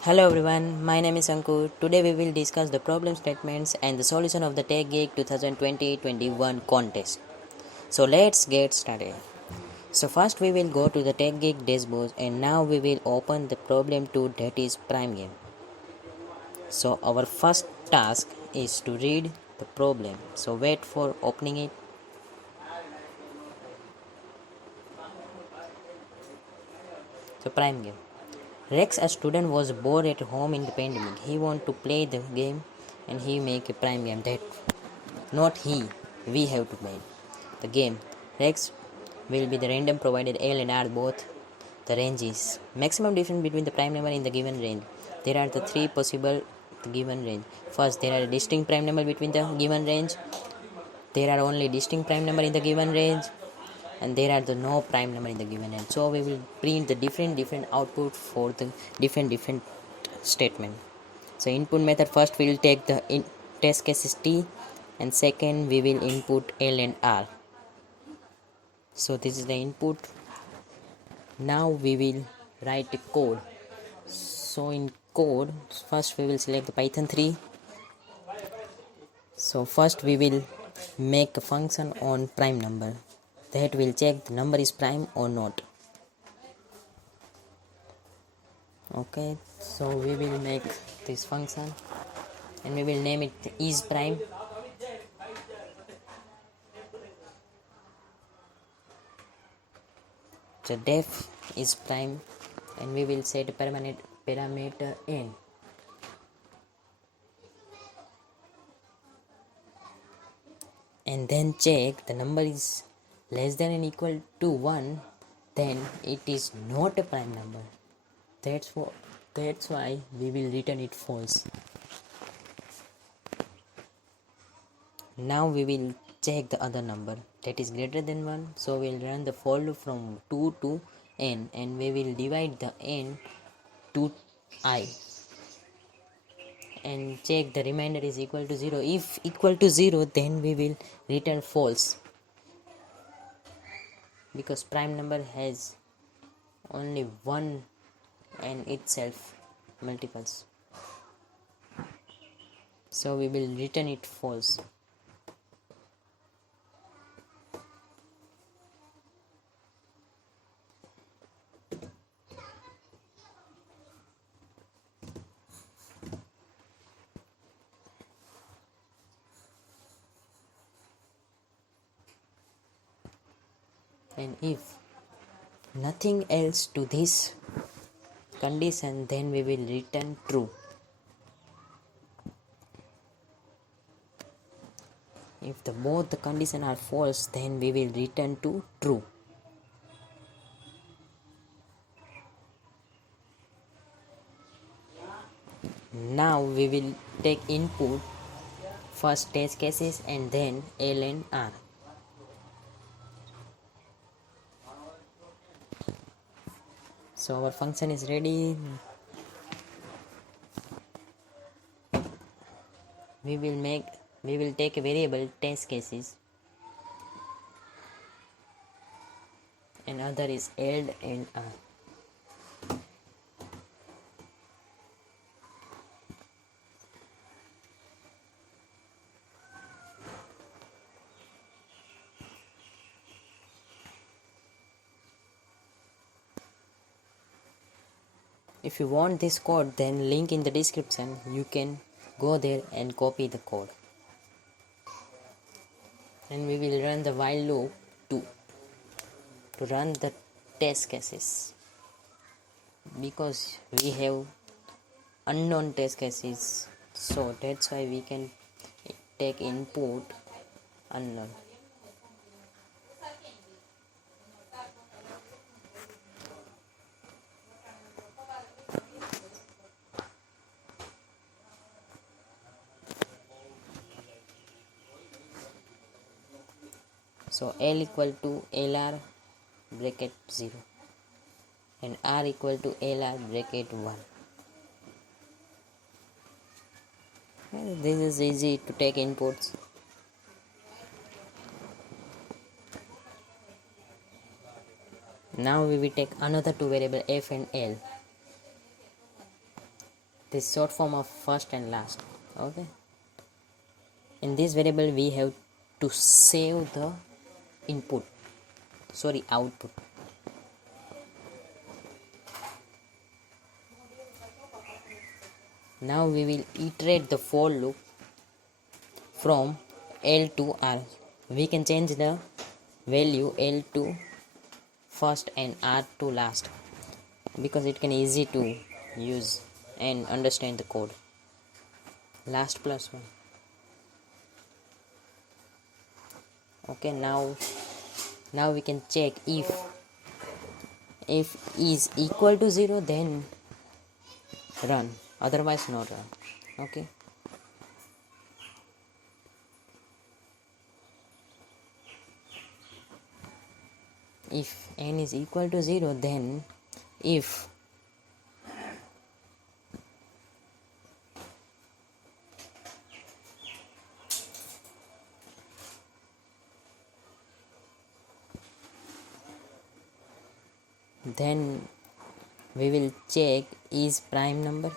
Hello everyone, my name is Ankur. Today we will discuss the problem statements and the solution of the Techgig 2020-21 contest. So let's get started. So first we will go to the Techgig dashboard and now we will open the problem 2, that is prime game. So our first task is to read the problem. So wait for opening it. So prime game. Rex, a student, was bored at home in the pandemic. He wanted to play the game and he make a prime game. That not he, we have to play the game. Rex will be the random provided L and R both the ranges. Maximum difference between the prime number in the given range. There are the three possible given range. First, there are a distinct prime number between the given range. There are only distinct prime number in the given range, and there are the no prime number in the given range. So we will print the different output for the different statement. So input method, first we will take the test cases T, and second we will input L and R. So this is the input. Now we will write the code. So in code, first we will select the Python 3. So first we will make a function on prime number that will check the number is prime or not. Okay, so we will make this function and we will name it is prime. So def is prime and we will set a parameter n. And then check the number is less than or equal to 1, then it is not a prime number. That's why we will return it false. Now we will check the other number that is greater than 1. So we'll run the for loop from 2 to n and we will divide the n to I and check the remainder is equal to 0. If equal to 0, then we will return false because prime number has only one and itself multiples. So we will return it false. And if nothing else to this condition, then we will return true. If both the condition are false, then we will return to true. Now we will take input first test cases and then L and R. So our function is ready. We will take a variable test cases and other is L and R. If you want this code, then link in the description, you can go there and copy the code. And we will run the while loop to run the test cases because we have unknown test cases, so that's why we can take input unknown. So L equal to LR bracket 0 and R equal to LR bracket 1. And this is easy to take inputs. Now we will take another two variable f and L. this short form of first and last. Okay, in this variable we have to save the output. Now we will iterate the for loop from L to R. We can change the value L to first and R to last, because it can easy to use and understand the code. Last plus 1. Okay, now we can check if is equal to 0, then run, otherwise not run. Okay, if n is equal to 0, then if then we will check is prime number,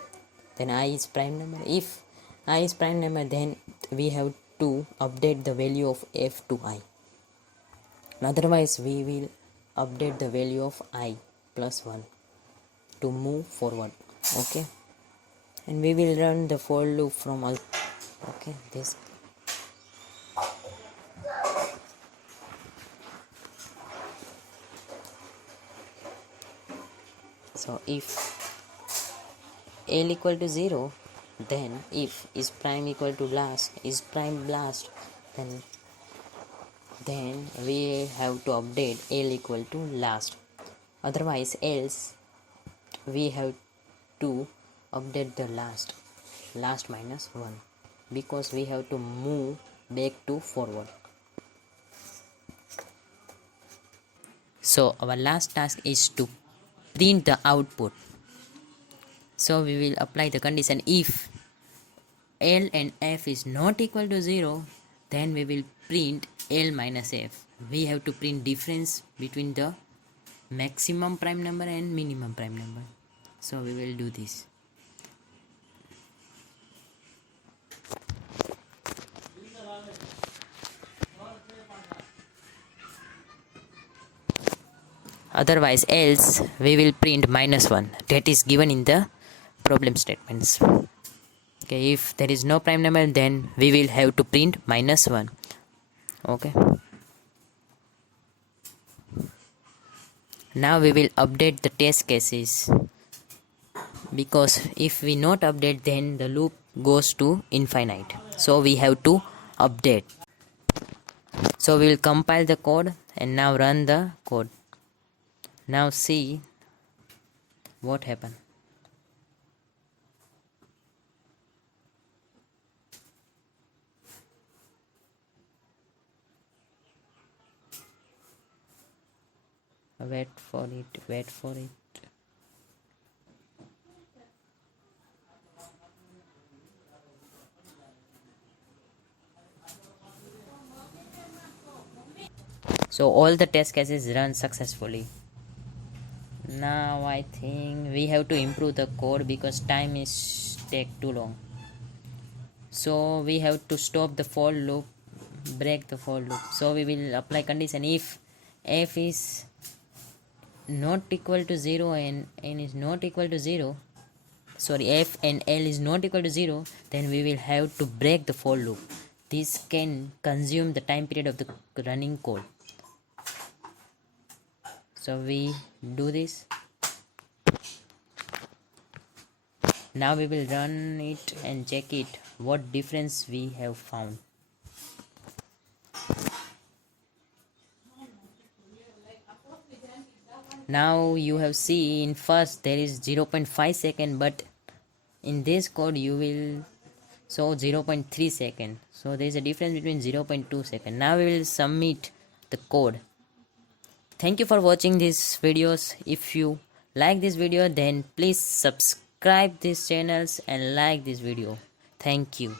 then I is prime number. If I is prime number, then we have to update the value of f to I, otherwise we will update the value of I plus 1 to move forward. Okay, and we will run the for loop from all. Okay, this. So if L equal to 0, then if is prime equal to prime last, then we have to update L equal to last, otherwise else we have to update the last minus 1, because we have to move back to forward. So our last task is to print the output. So we will apply the condition if L and F is not equal to 0, then we will print L minus F. We have to print difference between the maximum prime number and minimum prime number. So we will do this. Otherwise else we will print minus 1, that is given in the problem statements. Okay, if there is no prime number, then we will have to print minus 1. Okay, now we will update the test cases, because if we not update, then the loop goes to infinite, so we have to update. So we will compile the code and now run the code. Now see what happened. Wait for it. So all the test cases run successfully. Now I think we have to improve the code, because time is take too long. So we have to stop the for loop, break the for loop. So we will apply condition if f is not equal to 0 and n is not equal to 0, f and L is not equal to 0, then we will have to break the for loop. This can consume the time period of the running code. So we do this. Now we will run it and check it what difference we have found. Now you have seen in first there is 0.5 second, but in this code you will show 0.3 second. So there is a difference between 0.2 second. Now we will submit the code. Thank you for watching these videos. If you like this video, then please subscribe these channels and like this video. Thank you.